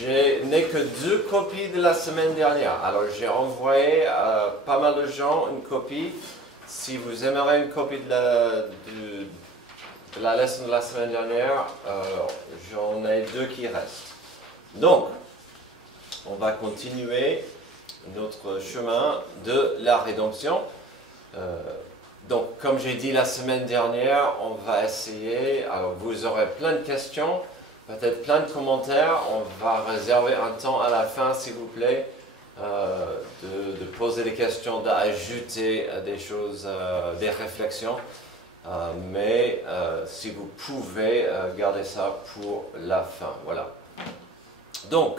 Je n'ai que 2 copies de la semaine dernière. Alors j'ai envoyé à pas mal de gens une copie. Si vous aimeriez une copie de la leçon de la semaine dernière, j'en ai 2 qui restent. Donc, on va continuer notre chemin de la rédemption. Donc, comme j'ai dit la semaine dernière, on va essayer, alors vous aurez plein de questions, peut-être plein de commentaires, on va réserver un temps à la fin, s'il vous plaît, de poser des questions, d'ajouter des choses, des réflexions, mais si vous pouvez, garder ça pour la fin, voilà. Donc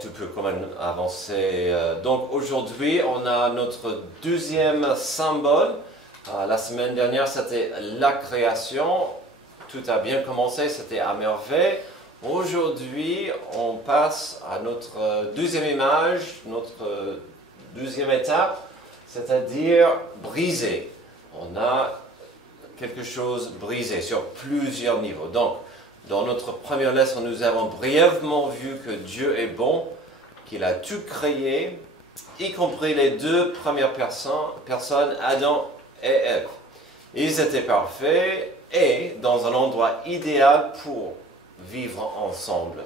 tu peux quand même avancer. Donc aujourd'hui, on a notre deuxième symbole. La semaine dernière, c'était la création. Tout a bien commencé, c'était à merveille. Aujourd'hui, on passe à notre deuxième image, notre deuxième étape, c'est-à-dire briser. On a quelque chose brisé sur plusieurs niveaux. Donc, dans notre première leçon, nous avons brièvement vu que Dieu est bon, qu'il a tout créé, y compris les 2 premières personnes, Adam et Ève. Ils étaient parfaits et dans un endroit idéal pour vivre ensemble,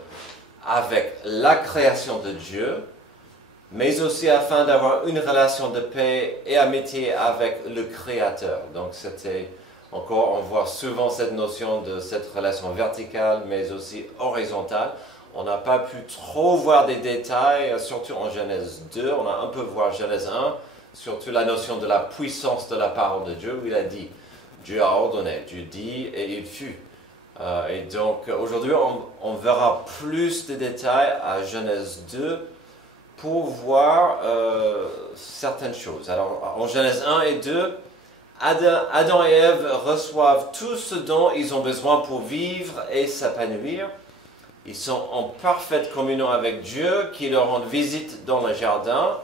avec la création de Dieu, mais aussi afin d'avoir une relation de paix et amitié avec le Créateur. Donc c'était... Encore, on voit souvent cette notion de cette relation verticale, mais aussi horizontale. On n'a pas pu trop voir des détails, surtout en Genèse 2. On a un peu voir Genèse 1, surtout la notion de la puissance de la parole de Dieu, où il a dit, Dieu a ordonné, Dieu dit et il fut. Et donc, aujourd'hui, on verra plus de détails à Genèse 2 pour voir certaines choses. Alors, en Genèse 1 et 2, Adam et Ève reçoivent tout ce dont ils ont besoin pour vivre et s'épanouir. Ils sont en parfaite communion avec Dieu qui leur rend visite dans le jardin.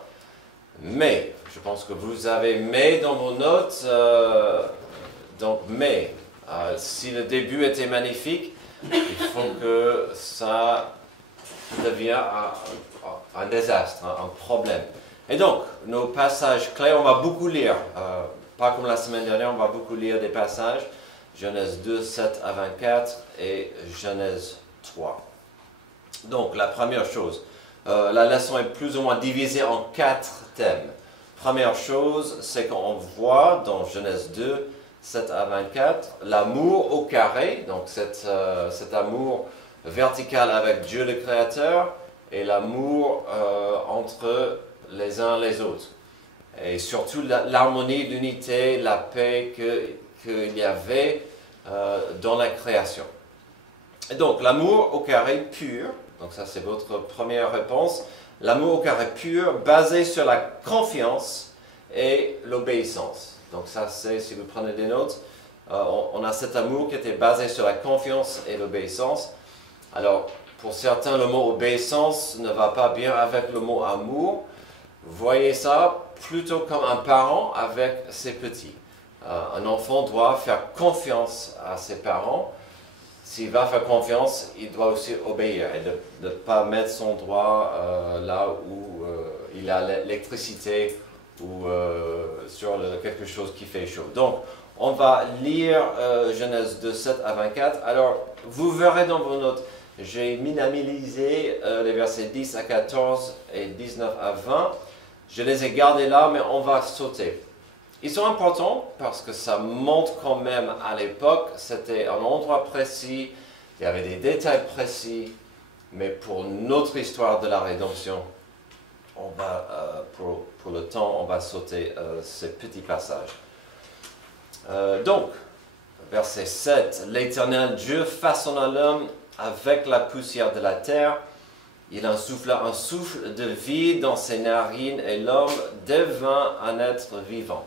Mais, je pense que vous avez mais dans vos notes. Si le début était magnifique, il faut que ça devienne un désastre, un problème. Et donc, nos passages clés, on va beaucoup lire. Pas comme la semaine dernière, on va beaucoup lire des passages. Genèse 2, 7 à 24 et Genèse 3. Donc, la première chose, la leçon est plus ou moins divisée en 4 thèmes. Première chose, c'est qu'on voit dans Genèse 2, 7 à 24, l'amour au carré, donc cet amour vertical avec Dieu le Créateur et l'amour entre les uns et les autres. Et surtout l'harmonie, l'unité, la paix qu'il y avait dans la création. Et donc, l'amour au carré pur, donc ça c'est votre première réponse, l'amour au carré pur basé sur la confiance et l'obéissance. Donc ça c'est, si vous prenez des notes, on a cet amour qui était basé sur la confiance et l'obéissance. Alors, pour certains, le mot obéissance ne va pas bien avec le mot amour. Voyez ça plutôt comme un parent avec ses petits. Un enfant doit faire confiance à ses parents. S'il va faire confiance, il doit aussi obéir et ne pas mettre son doigt là où il a l'électricité ou sur quelque chose qui fait chaud. Donc, on va lire Genèse 2, 7 à 24. Alors, vous verrez dans vos notes, j'ai minimalisé les versets 10 à 14 et 19 à 20. Je les ai gardés là, mais on va sauter. Ils sont importants parce que ça montre quand même à l'époque, c'était un endroit précis, il y avait des détails précis, mais pour notre histoire de la rédemption, on va, pour le temps, on va sauter ces petits passages. Donc, verset 7, l'Éternel Dieu façonna l'homme avec la poussière de la terre. Il insuffla un souffle de vie dans ses narines et l'homme devint un être vivant.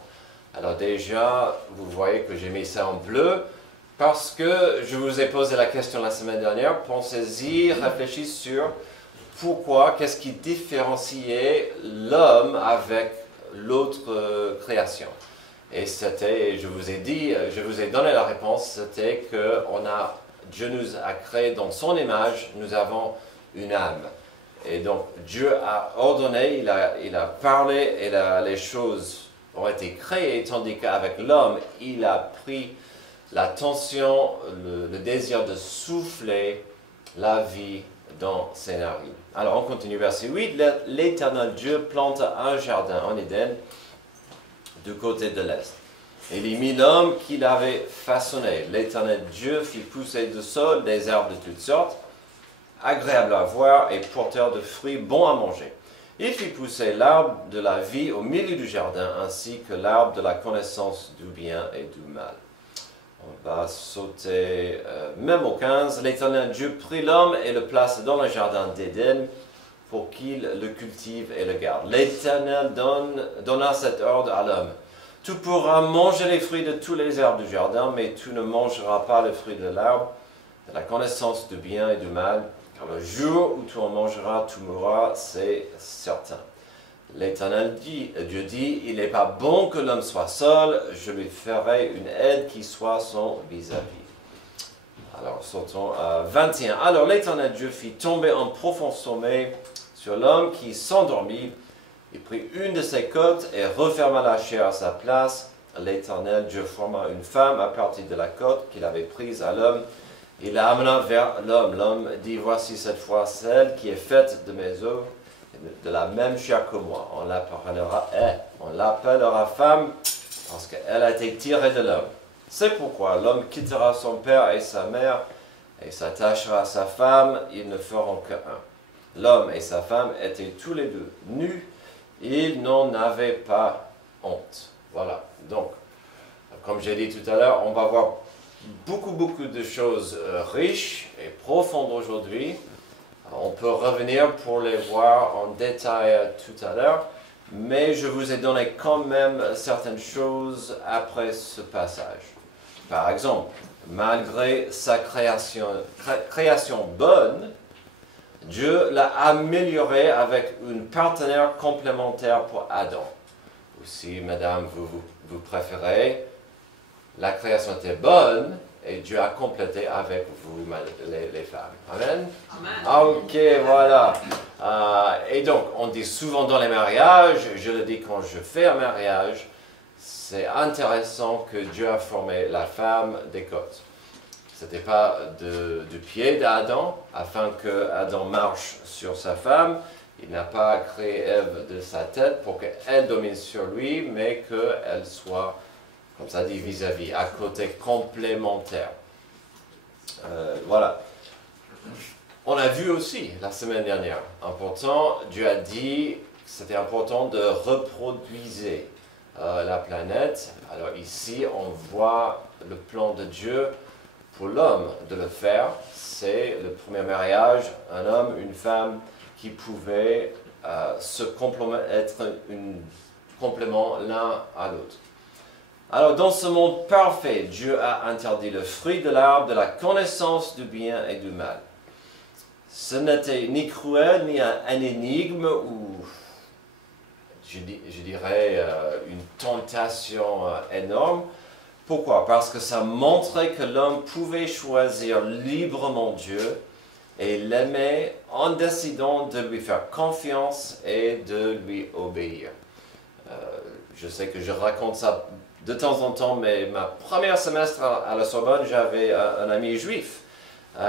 Alors déjà, vous voyez que j'ai mis ça en bleu parce que je vous ai posé la question la semaine dernière. Pensez-y, réfléchissez sur pourquoi, qu'est-ce qui différenciait l'homme avec l'autre création. Et c'était, je vous ai dit, je vous ai donné la réponse, c'était qu'on a Dieu nous a créés dans son image, nous avons une âme. Et donc Dieu a ordonné, il a parlé et les choses ont été créées, tandis qu'avec l'homme, il a pris la tension, le désir de souffler la vie dans ses narines. Alors on continue, verset 8. L'Éternel Dieu planta un jardin en Éden du côté de l'est. Il y mit l'homme qu'il avait façonné. L'Éternel Dieu fit pousser du sol des arbres de toutes sortes, agréables à voir et porteurs de fruits bons à manger. Il fit pousser l'arbre de la vie au milieu du jardin, ainsi que l'arbre de la connaissance du bien et du mal. On va sauter même au 15. L'Éternel Dieu prit l'homme et le plaça dans le jardin d'Éden pour qu'il le cultive et le garde. L'Éternel donna cet ordre à l'homme. Tu pourras manger les fruits de tous les arbres du jardin, mais tu ne mangeras pas le fruit de l'arbre de la connaissance du bien et du mal, car le jour où tu en mangeras, tu mourras, c'est certain. L'Éternel Dieu dit, il n'est pas bon que l'homme soit seul, je lui ferai une aide qui soit son vis-à-vis. Alors, sautons à 21. Alors l'Éternel Dieu fit tomber un profond sommeil sur l'homme qui s'endormit. Il prit une de ses côtes et referma la chair à sa place. L'Éternel Dieu forma une femme à partir de la côte qu'il avait prise à l'homme. Il la amena vers l'homme. L'homme dit, voici cette fois celle qui est faite de mes os, de la même chair que moi. On l'appellera femme parce qu'elle a été tirée de l'homme. C'est pourquoi l'homme quittera son père et sa mère et s'attachera à sa femme, ils ne feront qu'un. L'homme et sa femme étaient tous les deux nus, ils n'en avaient pas honte. Voilà, donc, comme j'ai dit tout à l'heure, on va voir beaucoup de choses riches et profondes aujourd'hui. On peut revenir pour les voir en détail tout à l'heure, mais je vous ai donné quand même certaines choses après ce passage. Par exemple, malgré sa création bonne, Dieu l'a améliorée avec une partenaire complémentaire pour Adam. Ou si, madame, vous préférez, la création était bonne et Dieu a complété avec vous, les femmes. Amen? Amen. Ok, voilà. Et donc, on dit souvent dans les mariages, je le dis quand je fais un mariage, c'est intéressant que Dieu a formé la femme des côtes. Ce n'était pas du pied d'Adam, afin que Adam marche sur sa femme. Il n'a pas créé Ève de sa tête pour qu'elle domine sur lui, mais qu'elle soit, comme ça dit, vis-à-vis, à côté complémentaire. Voilà. On a vu aussi, la semaine dernière, important, Dieu a dit que c'était important de reproduire la planète. Alors ici, on voit le plan de Dieu pour l'homme de le faire. C'est le premier mariage, un homme, une femme qui pouvaient être un complément l'un à l'autre. Alors dans ce monde parfait, Dieu a interdit le fruit de l'arbre de la connaissance du bien et du mal. Ce n'était ni cruel, ni un énigme ou, je dirais, une tentation énorme. Pourquoi? Parce que ça montrait que l'homme pouvait choisir librement Dieu et l'aimer en décidant de lui faire confiance et de lui obéir. Je sais que je raconte ça de temps en temps, mais ma première semestre à la Sorbonne, j'avais un ami juif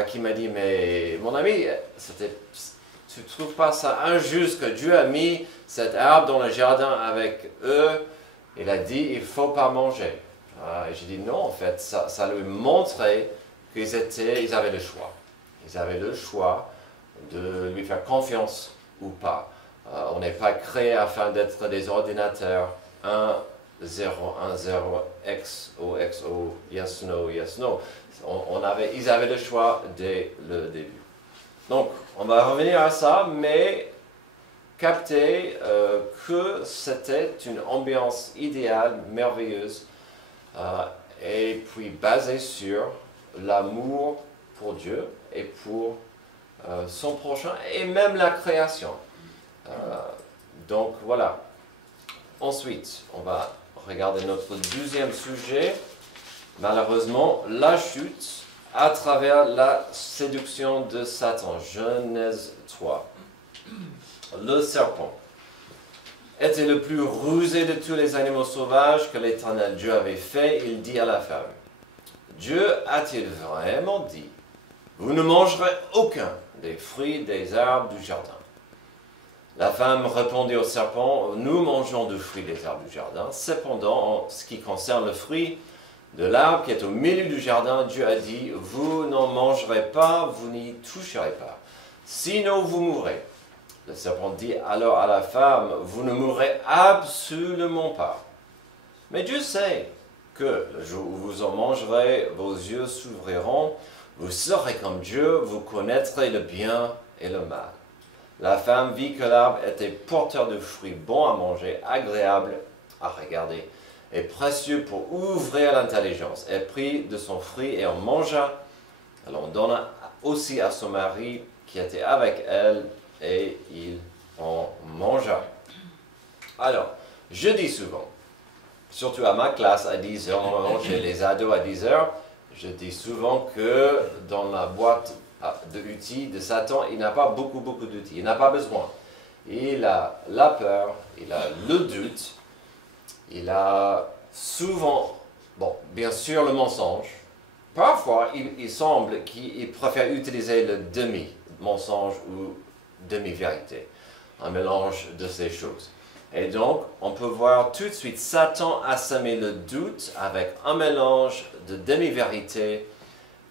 qui m'a dit, mais mon ami, tu ne trouves pas ça injuste que Dieu a mis cet arbre dans le jardin avec eux? Il a dit, il ne faut pas manger. Et j'ai dit non, en fait, ça lui montrait qu'ils avaient le choix. Ils avaient le choix de lui faire confiance ou pas. On n'est pas créé afin d'être des ordinateurs 1, 0, 1, 0, XO, XO, yes, no, yes, no. Ils avaient le choix dès le début. Donc, on va revenir à ça, mais capter que c'était une ambiance idéale, merveilleuse, et puis basée sur l'amour pour Dieu et pour son prochain et même la création. Donc voilà. Ensuite, on va regarder notre deuxième sujet. Malheureusement, la chute à travers la séduction de Satan. Genèse 3. Le serpent était le plus rusé de tous les animaux sauvages que l'Éternel Dieu avait fait. Il dit à la femme, Dieu a-t-il vraiment dit, vous ne mangerez aucun des fruits des arbres du jardin? La femme répondit au serpent, nous mangeons du fruit des arbres du jardin. Cependant, en ce qui concerne le fruit de l'arbre qui est au milieu du jardin, Dieu a dit, vous n'en mangerez pas, vous n'y toucherez pas, sinon vous mourrez. Le serpent dit alors à la femme, vous ne mourrez absolument pas. Mais Dieu sait que le jour où vous en mangerez, vos yeux s'ouvriront, vous serez comme Dieu, vous connaîtrez le bien et le mal. La femme vit que l'arbre était porteur de fruits bons à manger, agréables à regarder, et précieux pour ouvrir l'intelligence. Elle prit de son fruit et en mangea. Elle en donna aussi à son mari qui était avec elle, et il en mangea. Alors, je dis souvent, surtout à ma classe à 10 heures, normalement chez les ados à 10 heures, je dis souvent que dans la boîte d'outils de Satan, il n'a pas beaucoup d'outils, il n'a pas besoin. Il a la peur, il a le doute, il a souvent, bon, bien sûr le mensonge. Parfois, il semble qu'il préfère utiliser le demi-mensonge ou demi-vérité, un mélange de ces choses. Et donc, on peut voir tout de suite, Satan a semé le doute avec un mélange de demi-vérité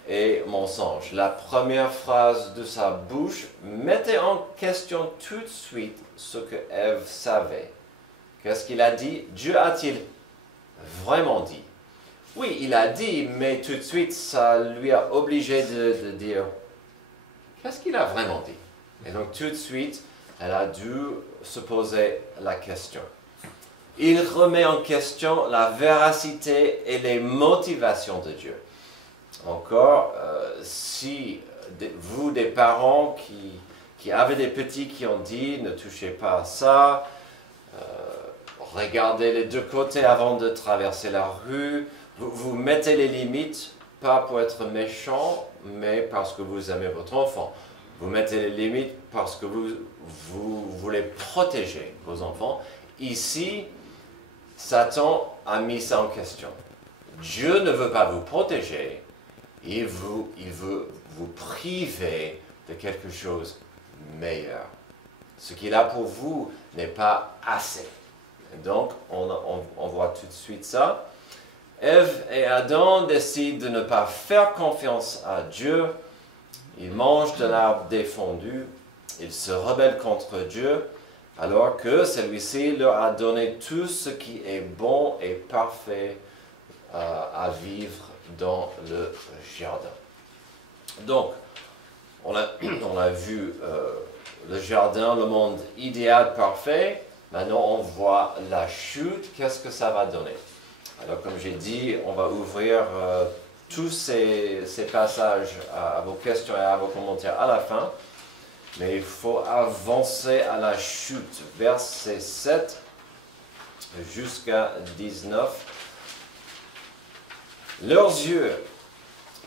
et mensonge. La première phrase de sa bouche mettait en question tout de suite ce que Ève savait. Qu'est-ce qu'il a dit? Dieu a-t-il vraiment dit? Oui, il a dit, mais tout de suite, ça lui a obligé de dire, qu'est-ce qu'il a vraiment dit? Et donc tout de suite, elle a dû se poser la question. Il remet en question la véracité et les motivations de Dieu. Encore, si vous, des parents qui avaient des petits qui ont dit « ne touchez pas à ça », regardez les deux côtés avant de traverser la rue, vous mettez les limites, pas pour être méchant, mais parce que vous aimez votre enfant. Vous mettez les limites parce que vous voulez protéger vos enfants. Ici, Satan a mis ça en question. Dieu ne veut pas vous protéger, il veut vous priver de quelque chose de meilleur. Ce qu'il a pour vous n'est pas assez. Donc, on voit tout de suite ça. Ève et Adam décident de ne pas faire confiance à Dieu. Ils mangent de l'arbre défendu. Ils se rebellent contre Dieu, alors que celui-ci leur a donné tout ce qui est bon et parfait à vivre dans le jardin. Donc, on a vu le jardin, le monde idéal, parfait. Maintenant, on voit la chute. Qu'est-ce que ça va donner? Alors, comme j'ai dit, on va ouvrir tous ces passages à vos questions et à vos commentaires à la fin. Mais il faut avancer à la chute, verset 7 jusqu'à 19. Leurs yeux,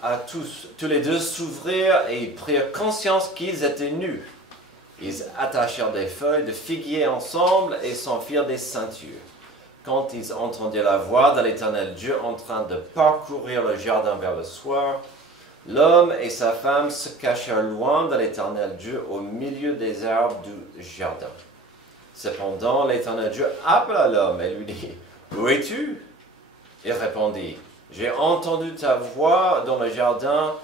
à tous les deux, s'ouvrirent et ils prirent conscience qu'ils étaient nus. Ils attachèrent des feuilles de figuier ensemble et s'en firent des ceintures. Quand ils entendirent la voix de l'Éternel Dieu en train de parcourir le jardin vers le soir, l'homme et sa femme se cachèrent loin de l'Éternel Dieu au milieu des arbres du jardin. Cependant, l'Éternel Dieu appela l'homme et lui dit, « Où es-tu » Il répondit, « J'ai entendu ta voix dans le jardin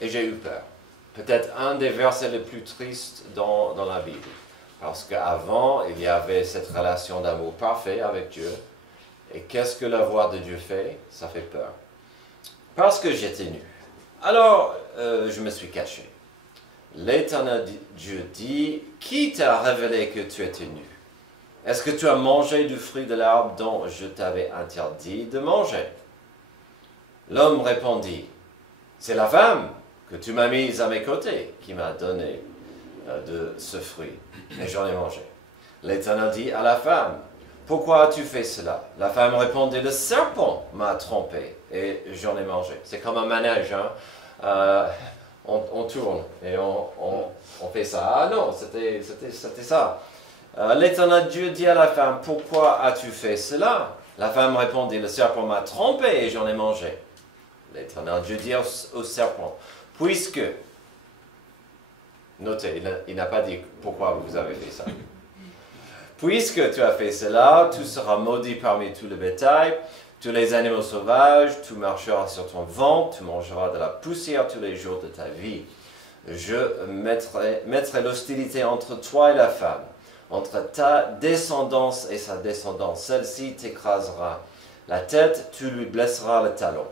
et j'ai eu peur. » Peut-être un des versets les plus tristes dans la Bible. Parce qu'avant, il y avait cette relation d'amour parfait avec Dieu. Et qu'est-ce que la voix de Dieu fait? Ça fait peur. Parce que j'étais nu. Alors, je me suis caché. L'Éternel Dieu dit, « Qui t'a révélé que tu étais nu? Est-ce que tu as mangé du fruit de l'arbre dont je t'avais interdit de manger? » L'homme répondit, « C'est la femme que tu m'as mise à mes côtés qui m'a donné de ce fruit, et j'en ai mangé. » L'Éternel dit à la femme, « pourquoi as-tu fait cela? La femme répondit, le serpent m'a trompé et j'en ai mangé. C'est comme un manège, hein? On tourne et on fait ça. Ah non, c'était ça. L'Éternel Dieu dit à la femme, pourquoi as-tu fait cela? La femme répondit, le serpent m'a trompé et j'en ai mangé. L'Éternel Dieu dit au serpent, puisque, notez, il n'a pas dit pourquoi vous avez fait ça. Puisque tu as fait cela, tu seras maudit parmi tout le bétail, tous les animaux sauvages, tu marcheras sur ton ventre, tu mangeras de la poussière tous les jours de ta vie. Je mettrai l'hostilité entre toi et la femme, entre ta descendance et sa descendance. Celle-ci t'écrasera la tête, tu lui blesseras le talon.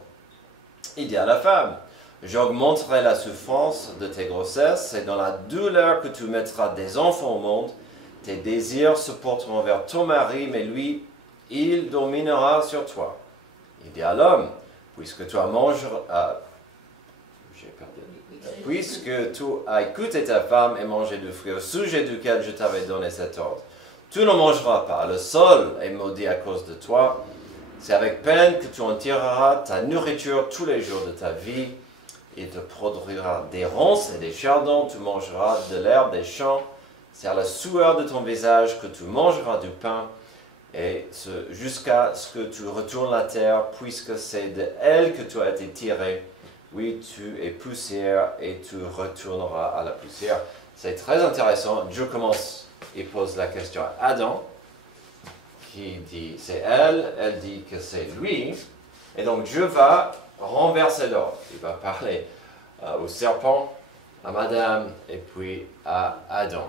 Il dit à la femme, j'augmenterai la souffrance de tes grossesses, et dans la douleur que tu mettras des enfants au monde, tes désirs se porteront vers ton mari, mais lui, il dominera sur toi. Il dit à l'homme, puisque tu as écouté ta femme et mangé du fruit au sujet duquel je t'avais donné cet ordre, tu ne mangeras pas, le sol est maudit à cause de toi. C'est avec peine que tu en tireras ta nourriture tous les jours de ta vie. Il te produira des ronces et des chardons, tu mangeras de l'herbe des champs. C'est à la sueur de ton visage que tu mangeras du pain, et jusqu'à ce que tu retournes la terre, puisque c'est de elle que tu as été tiré. Oui, tu es poussière et tu retourneras à la poussière. C'est très intéressant. Dieu commence et pose la question à Adam, qui dit c'est elle dit que c'est lui. Et donc Dieu va renverser l'ordre. Il va parler au serpent, à Madame et puis à Adam.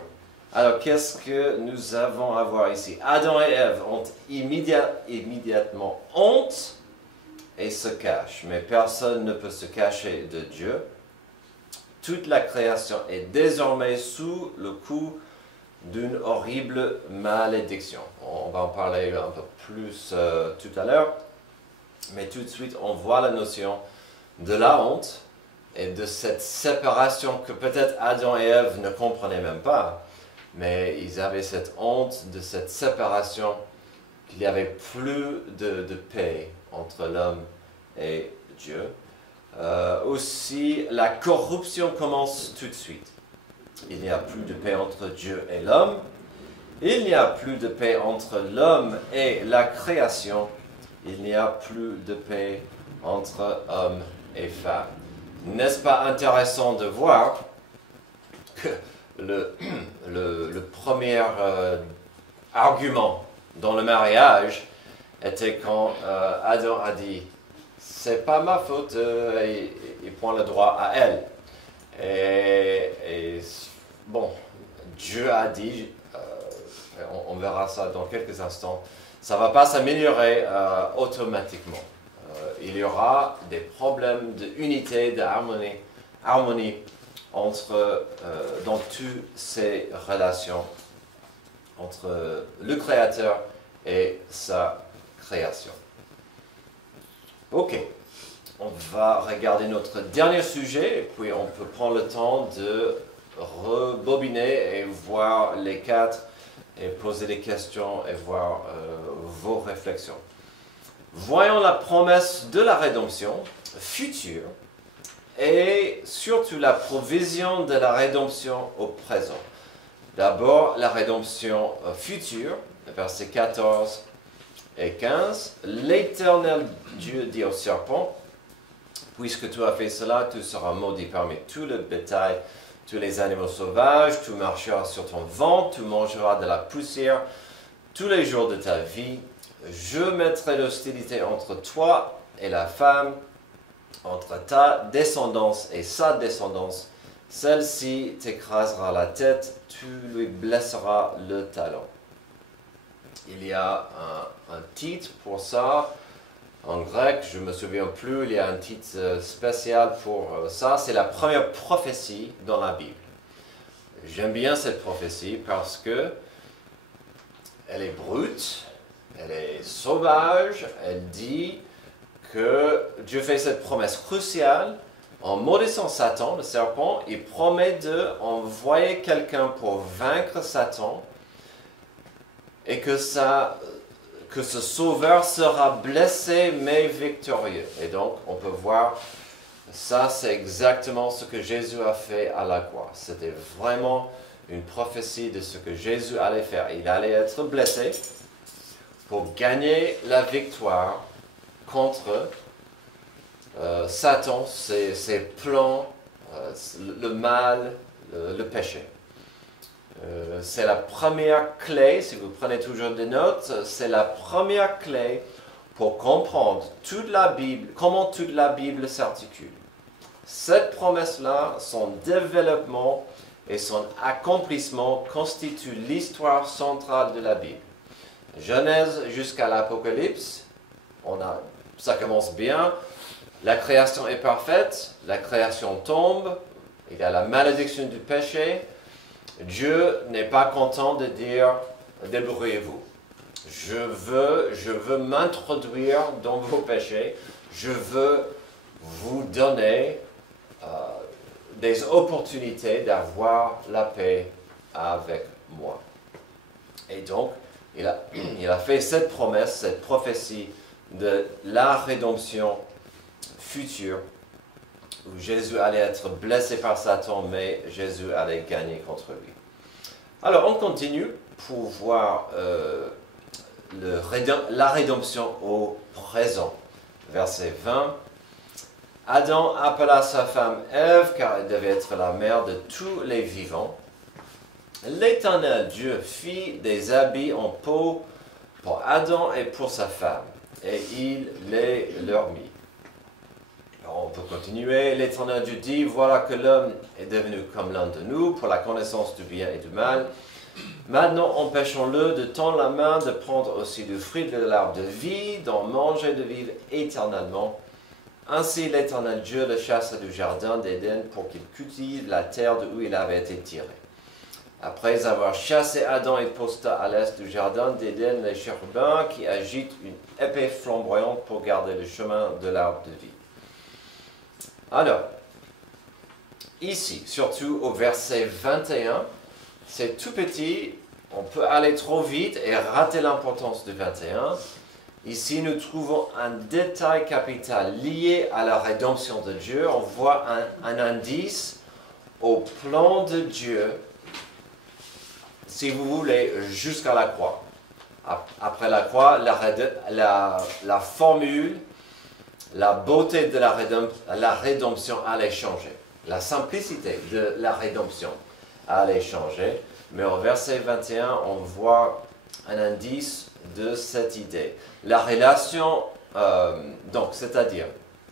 Alors, qu'est-ce que nous avons à voir ici? Adam et Ève ont immédiatement honte et se cachent. Mais personne ne peut se cacher de Dieu. Toute la création est désormais sous le coup d'une horrible malédiction. On va en parler un peu plus tout à l'heure. Mais tout de suite, on voit la notion de la honte et de cette séparation que peut-être Adam et Ève ne comprenaient même pas. Mais ils avaient cette honte de cette séparation, qu'il n'y avait plus de paix entre l'homme et Dieu. Aussi, la corruption commence tout de suite. Il n'y a plus de paix entre Dieu et l'homme. Il n'y a plus de paix entre l'homme et la création. Il n'y a plus de paix entre homme et femme. N'est-ce pas intéressant de voir que le premier argument dans le mariage était quand Adam a dit « c'est pas ma faute », il prend le droit à elle. Et bon, Dieu a dit, on verra ça dans quelques instants, ça ne va pas s'améliorer automatiquement. Il y aura des problèmes d'unité, d'harmonie dans toutes ces relations entre le Créateur et sa création. Ok, on va regarder notre dernier sujet, et puis on peut prendre le temps de rebobiner et voir les quatre, et poser des questions et voir vos réflexions. Voyons la promesse de la rédemption future et surtout la provision de la rédemption au présent. D'abord, la rédemption future, versets 14 et 15. L'Éternel Dieu dit au serpent, « Puisque tu as fait cela, tu seras maudit parmi tout le bétail, tous les animaux sauvages, tu marcheras sur ton ventre, tu mangeras de la poussière tous les jours de ta vie. Je mettrai l'hostilité entre toi et la femme, entre ta descendance et sa descendance. Celle-ci t'écrasera la tête, tu lui blesseras le talon. » Il y a un titre pour ça. En grec, je ne me souviens plus, il y a un titre spécial pour ça. C'est la première prophétie dans la Bible. J'aime bien cette prophétie parce que elle est brute, elle est sauvage, elle dit que Dieu fait cette promesse cruciale. En maudissant Satan, le serpent, il promet d'envoyer quelqu'un pour vaincre Satan et que ça que ce sauveur sera blessé mais victorieux. Et donc, on peut voir, ça c'est exactement ce que Jésus a fait à la croix. C'était vraiment une prophétie de ce que Jésus allait faire. Il allait être blessé pour gagner la victoire contre Satan, ses plans, le mal, le péché. C'est la première clé, si vous prenez toujours des notes, c'est la première clé pour comprendre toute la Bible, comment toute la Bible s'articule. Cette promesse-là, son développement et son accomplissement constituent l'histoire centrale de la Bible. Genèse jusqu'à l'Apocalypse, ça commence bien. La création est parfaite, la création tombe, il y a la malédiction du péché. Dieu n'est pas content de dire « débrouillez-vous ». Je veux m'introduire dans vos péchés, je veux vous donner des opportunités d'avoir la paix avec moi. Et donc, il a fait cette promesse, cette prophétie de la rédemption future, où Jésus allait être blessé par Satan, mais Jésus allait gagner contre lui. Alors, on continue pour voir la rédemption au présent. Verset 20. Adam appela sa femme Ève, car elle devait être la mère de tous les vivants. L'Éternel Dieu fit des habits en peau pour Adam et pour sa femme, et il les leur mit. On peut continuer. L'Éternel Dieu dit, voilà que l'homme est devenu comme l'un de nous pour la connaissance du bien et du mal. Maintenant, empêchons-le de tendre la main, de prendre aussi du fruit de l'arbre de vie, d'en manger, de vivre éternellement. Ainsi, l'Éternel Dieu le chassa du jardin d'Éden pour qu'il cultive la terre d'où il avait été tiré. Après avoir chassé Adam, il posta à l'est du jardin d'Éden les chérubins qui agitent une épée flamboyante pour garder le chemin de l'arbre de vie. Alors, ici, surtout au verset 21, c'est tout petit, on peut aller trop vite et rater l'importance du 21. Ici, nous trouvons un détail capital lié à la rédemption de Dieu. On voit un indice au plan de Dieu, si vous voulez, jusqu'à la croix. Après la croix, la formule, la beauté de la rédemption allait changer. La simplicité de la rédemption allait changer. Mais au verset 21, on voit un indice de cette idée. La relation, donc, c'est-à-dire,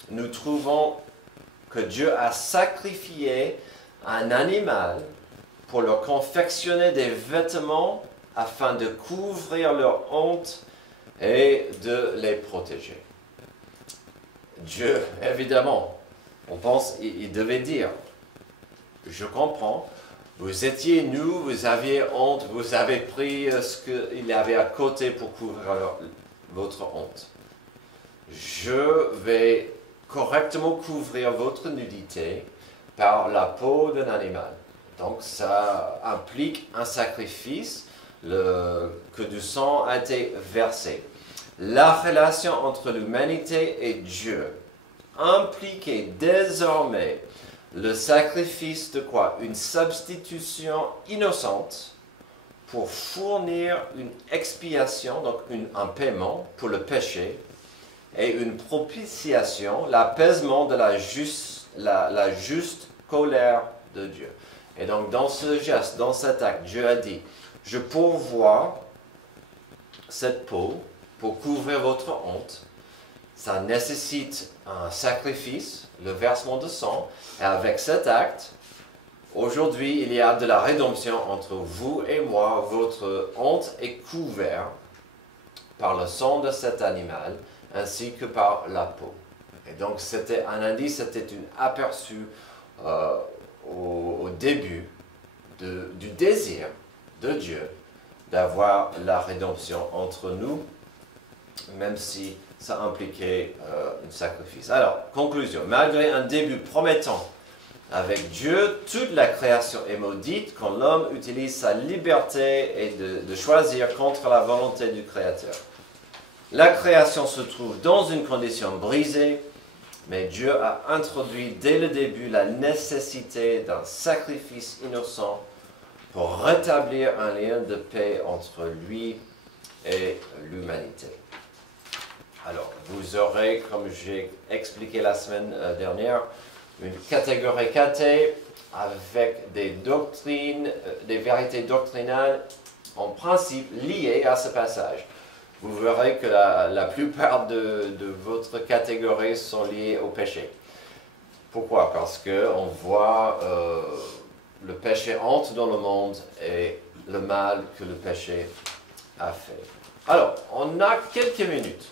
nous trouvons que Dieu a sacrifié un animal pour leur confectionner des vêtements afin de couvrir leur honte et de les protéger. Dieu, évidemment, on pense, il devait dire, je comprends, vous étiez nu, vous aviez honte, vous avez pris ce qu'il y avait à côté pour couvrir votre honte. Je vais correctement couvrir votre nudité par la peau d'un animal. Donc ça implique un sacrifice, que du sang a été versé. La relation entre l'humanité et Dieu impliquait désormais le sacrifice de quoi? Une substitution innocente pour fournir une expiation, donc un paiement pour le péché, et une propitiation, l'apaisement de la juste colère de Dieu. Et donc dans ce geste, dans cet acte, Dieu a dit, je pourvois cette peau pour couvrir votre honte. Ça nécessite un sacrifice, le versement de sang. Et avec cet acte, aujourd'hui, il y a de la rédemption entre vous et moi. Votre honte est couverte par le sang de cet animal, ainsi que par la peau. Et donc, c'était un indice, c'était un aperçu au début du désir de Dieu d'avoir la rédemption entre nous, même si ça impliquait un sacrifice. Alors, conclusion. Malgré un début promettant avec Dieu, toute la création est maudite quand l'homme utilise sa liberté et de choisir contre la volonté du Créateur. La création se trouve dans une condition brisée, mais Dieu a introduit dès le début la nécessité d'un sacrifice innocent pour rétablir un lien de paix entre lui et l'humanité. Alors, vous aurez, comme j'ai expliqué la semaine dernière, une catégorie cathée avec des doctrines, des vérités doctrinales en principe liées à ce passage. Vous verrez que la plupart de votre catégorie sont liées au péché. Pourquoi? Parce qu'on voit le péché entre dans le monde et le mal que le péché a fait. Alors, on a quelques minutes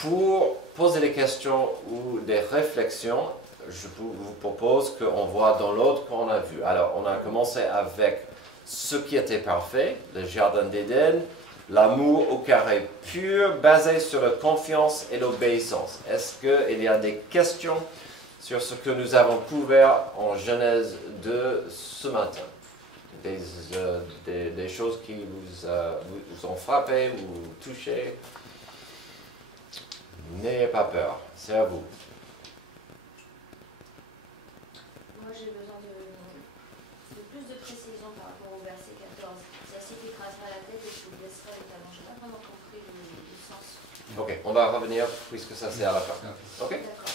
pour poser des questions ou des réflexions. Je vous propose qu'on voit dans l'ordre qu'on a vu. Alors, on a commencé avec ce qui était parfait, le jardin d'Éden, l'amour au carré pur, basé sur la confiance et l'obéissance. Est-ce qu'il y a des questions sur ce que nous avons couvert en Genèse 2 ce matin? Des choses qui vous ont frappé ou touché? N'ayez pas peur, c'est à vous. Moi, j'ai besoin de plus de précision par rapport au verset 14. Celle-ci t'écrasera la tête et tu blesseras les talons. Je n'ai pas vraiment compris le sens. Ok, on va revenir puisque ça c'est à la fin. Ok? D'accord.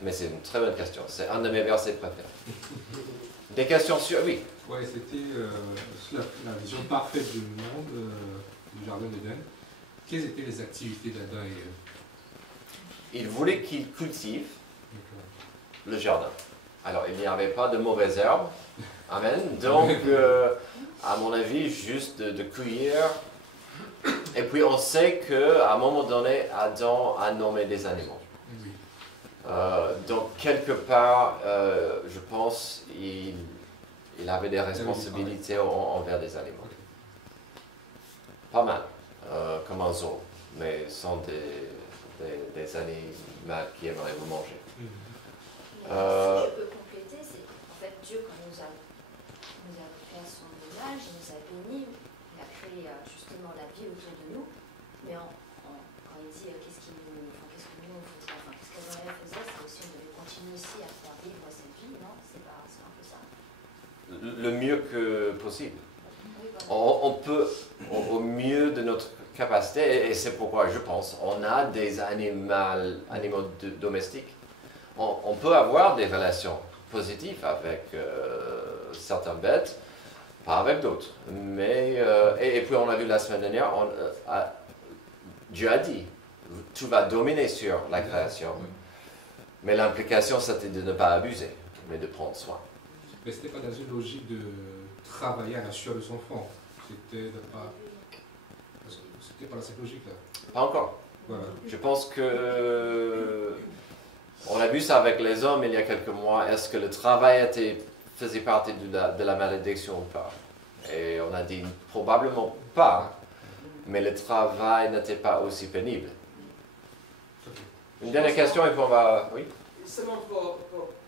Mais c'est une très bonne question. C'est un de mes versets préférés. Des questions sur... Oui. Oui, c'était la vision parfaite du monde, du jardin d'Éden. Quelles étaient les activités d'Adam et Ève? Il voulait qu'il cultive le jardin. Alors, il n'y avait pas de mauvaises herbes. Amen. Donc, à mon avis, juste de cueillir. Et puis, on sait qu'à un moment donné, Adam a nommé des animaux. Donc, quelque part, je pense, il avait des responsabilités envers des animaux. Pas mal, comme un zoo, mais sans des animaux qui aimeraient vous manger. Si je peux compléter, c'est en fait Dieu, quand nous a fait à son image, il nous a bénis, il a créé justement la vie autour de nous, mais quand il dit qu'est-ce que nous faisons, qu'est-ce qu'Adam et Ève faisaient, c'est aussi on devait continuer aussi à faire vivre cette vie, non? C'est un peu ça. Le mieux que possible. Oui, voilà. On peut, au mieux de notre capacité, et c'est pourquoi je pense, on a des animaux domestiques. On peut avoir des relations positives avec certaines bêtes, pas avec d'autres. Mais, et puis on a vu la semaine dernière, Dieu a dit, tu vas dominer sur la création. Mais l'implication, c'était de ne pas abuser, mais de prendre soin. Mais ce n'était pas dans une logique de travailler à la sueur de son front. C'était pas dans cette logique-là. Pas encore. Voilà. Je pense que on a vu ça avec les hommes il y a quelques mois. Est-ce que le travail faisait partie de la malédiction ou pas? Et on a dit probablement pas, mais le travail n'était pas aussi pénible. Une dernière question et puis on va... Oui? Seulement pour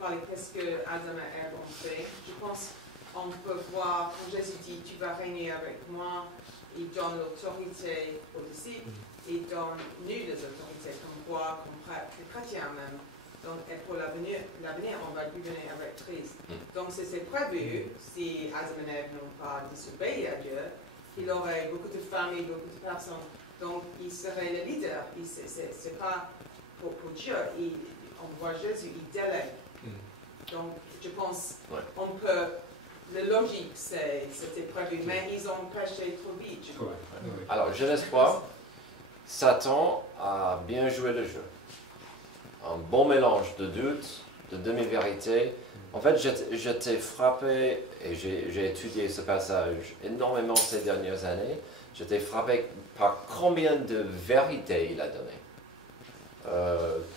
parler qu'est-ce que Adam et Ève ont fait, je pense qu'on peut voir quand Jésus dit tu vas régner avec moi, il donne l'autorité aux disciples, il donne nous des autorités comme quoi, comme chrétiens même. Donc, et pour l'avenir, on va gouverner avec Christ. Donc, c'est prévu, si Adam et Ève n'ont pas désobéi à Dieu, il aurait beaucoup de familles, beaucoup de personnes. Donc, il serait le leader. C'est pas pour Dieu. On voit Jésus, il délègue. Donc, je pense, on peut... La logique, c'était prévu, mais ils ont péché trop vite, je crois. Alors, Genèse 3, Satan a bien joué le jeu. Un bon mélange de doutes, de demi-vérités. En fait, j'étais frappé, et j'ai étudié ce passage énormément ces dernières années, j'étais frappé par combien de vérités il a donné.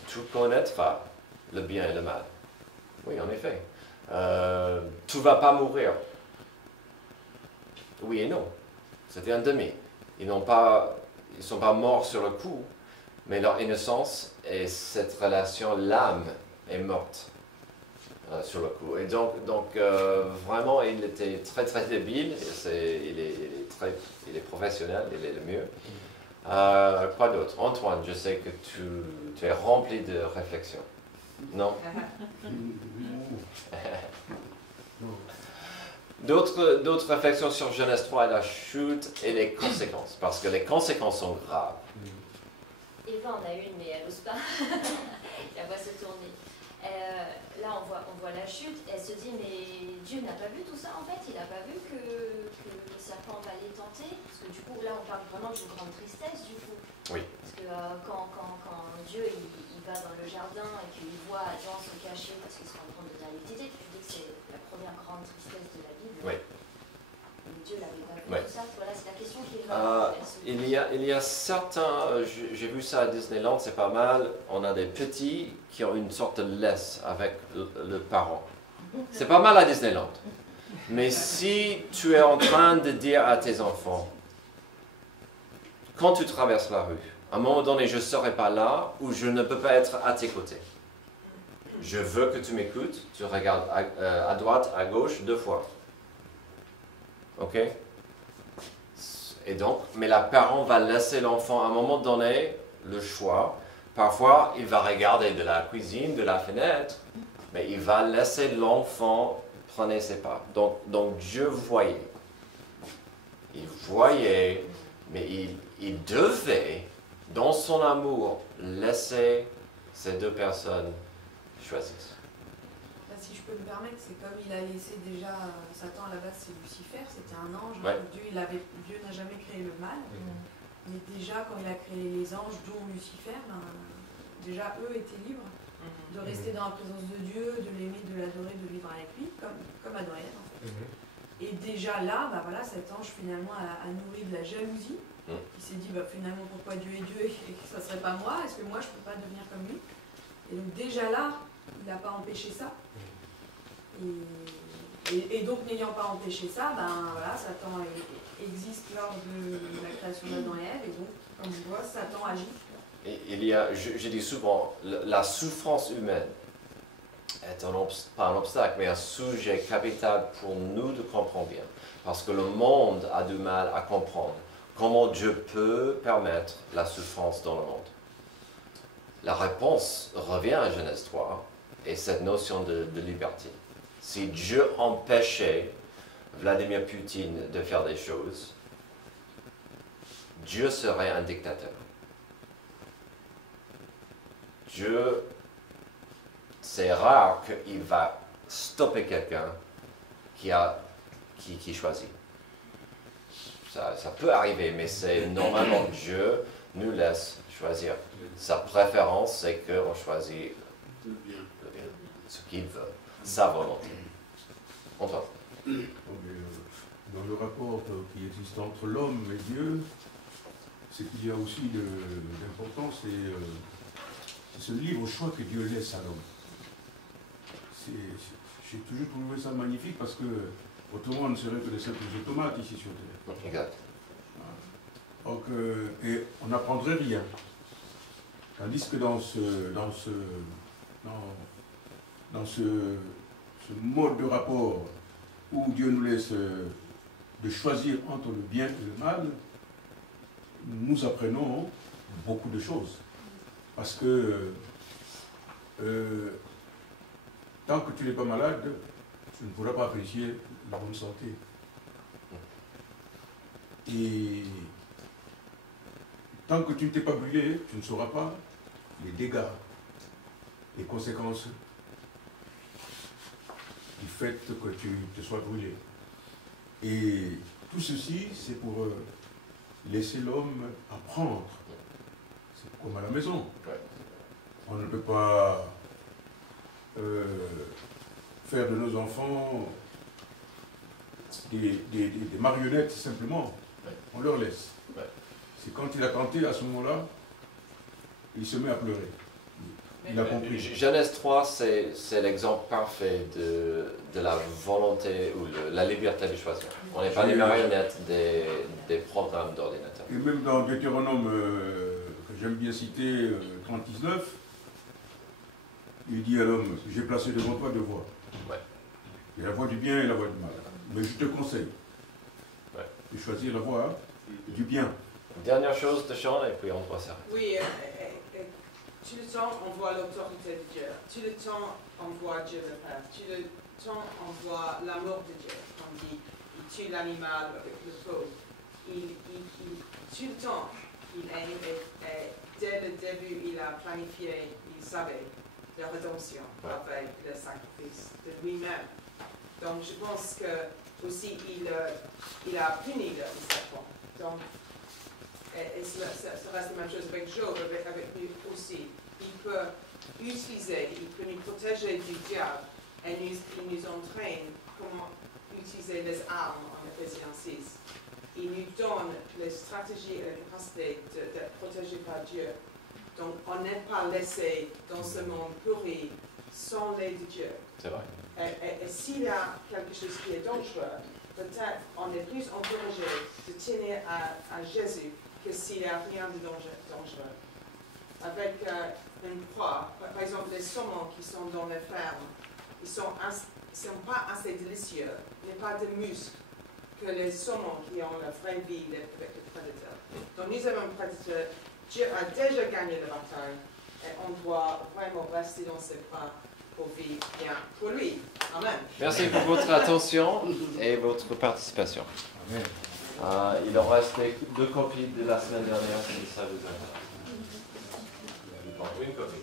Tu connaîtras le bien et le mal. Oui, en effet. Tu ne vas pas mourir. Oui et non. C'était un demi. Ils ne sont pas morts sur le coup, mais leur innocence et cette relation, l'âme est morte sur le coup. Et donc vraiment, il était très très débile. Il est professionnel, il est le mieux. Quoi d'autre? Antoine, je sais que tu es rempli de réflexions. Non? D'autres réflexions sur Genèse 3 et la chute et les conséquences, parce que les conséquences sont graves. Eva en a une, mais elle n'ose pas. La voit se tourner. Là, on voit la chute. Elle se dit, mais Dieu n'a pas vu tout ça en fait. Il n'a pas vu que le serpent va les tenter. Parce que du coup, là, on parle vraiment d'une grande tristesse du coup. Oui. Parce que quand Dieu il va dans le jardin et qu'il voit Adam se cacher parce qu'ils sont en train de donner l'idée, tu dis que c'est la première grande tristesse de la Bible. Oui. Mais Dieu n'avait pas vu Oui. tout ça. Voilà, c'est la question qui est Il y a certains, j'ai vu ça à Disneyland, c'est pas mal, on a des petits qui ont une sorte de laisse avec le parent. C'est pas mal à Disneyland. Mais si tu es en train de dire à tes enfants, quand tu traverses la rue, à un moment donné, je ne serai pas là ou je ne peux pas être à tes côtés. Je veux que tu m'écoutes, tu regardes à droite, à gauche, 2 fois. Ok? Et donc, mais la parent va laisser l'enfant à un moment donné le choix. Parfois, il va regarder de la cuisine, de la fenêtre, mais il va laisser l'enfant prendre ses pas. Donc Dieu voyait. Il voyait, mais il devait, dans son amour, laisser ces 2 personnes choisir. Si je peux me permettre, c'est comme il a laissé déjà Satan à la base, c'est Lucifer, c'était un ange. Ouais. Dieu n'a jamais créé le mal. Mais déjà, quand il a créé les anges, dont Lucifer, déjà eux étaient libres de rester dans la présence de Dieu, de l'aimer, de l'adorer, de vivre avec lui, comme Adam et Ève en fait. Et déjà là, cet ange finalement a nourri de la jalousie. Il s'est dit finalement pourquoi Dieu est Dieu et que ça ne serait pas moi, est-ce que moi je ne peux pas devenir comme lui? Et donc déjà là, il n'a pas empêché ça. Et donc n'ayant pas empêché ça, Satan existe lors de la création d'Adam et Ève, et donc comme on voit, Satan agit. Et il y a, je dis souvent, la souffrance humaine est pas un obstacle, mais un sujet capital pour nous de comprendre bien. Parce que le monde a du mal à comprendre comment Dieu peut permettre la souffrance dans le monde. La réponse revient à Genèse 3 et cette notion de liberté. Si Dieu empêchait Vladimir Poutine de faire des choses, Dieu serait un dictateur. Dieu, c'est rare qu'il va stopper quelqu'un qui choisit. Ça peut arriver, mais c'est normalement Dieu nous laisse choisir. Sa préférence, c'est qu'on choisit le bien, ce qu'il veut, sa volonté. Antoine. Dans le rapport qui existe entre l'homme et Dieu, ce qu'il y a aussi d'important, c'est ce libre choix que Dieu laisse à l'homme. J'ai toujours trouvé ça magnifique parce que autrement on ne serait que des simples automates ici sur Terre. Exact. Donc, et on n'apprendrait rien. Tandis que dans ce mode de rapport où Dieu nous laisse de choisir entre le bien et le mal, nous apprenons beaucoup de choses. Parce que tant que tu n'es pas malade, tu ne pourras pas apprécier la bonne santé. Et tant que tu ne t'es pas brûlé, tu ne sauras pas les dégâts, les conséquences du fait que tu te sois brûlé. Et tout ceci, c'est pour laisser l'homme apprendre. C'est comme à la maison. On ne peut pas faire de nos enfants des marionnettes simplement. On leur laisse. C'est quand il a tenté, à ce moment-là, il se met à pleurer. Il a compris. Genèse 3, c'est l'exemple parfait de la volonté ou la liberté de choisir. On n'est pas des marionnettes des programmes d'ordinateur. Et même dans Deutéronome, que j'aime bien citer, 30-19, il dit à l'homme, j'ai placé devant toi 2 voies. Et la voie du bien et la voie du mal. Mais je te conseille de choisir la voie du bien. Dernière chose de Sean, et puis on doit s'arrêter. Oui, tout le temps on voit l'autorité de Dieu, tout le temps on voit Dieu le Père, tout le temps on voit l'amour de Dieu, comme dit, il tue l'animal avec le feu, tout le temps il aime et dès le début il a planifié, il savait la rédemption avec le sacrifice de lui-même. Donc je pense que aussi il a puni le serpent. Donc, et ça reste la même chose avec Job, avec lui aussi. Il peut utiliser, il peut nous protéger du diable et il nous entraîne comment utiliser les armes en Ephésiens 6. Il nous donne les stratégies et la capacité d'être protégé par Dieu. Donc on n'est pas laissé dans ce monde pourri sans l'aide de Dieu. C'est vrai. Et s'il y a quelque chose qui est dangereux, peut-être on est plus encouragé de tenir à Jésus que s'il n'y a rien de dangereux. Avec une proie, par exemple les saumons qui sont dans les fermes, ils ne sont pas assez délicieux, il n'y a pas de muscles que les saumons qui ont la vraie vie avec le prédateur. Donc nous avons un prédateur, Dieu a déjà gagné la bataille et on doit vraiment rester dans ses bras pour vivre bien pour lui. Amen. Merci pour votre attention et votre participation. Amen. Il en reste 2 copies de la semaine dernière si ça vous intéresse. Une copie.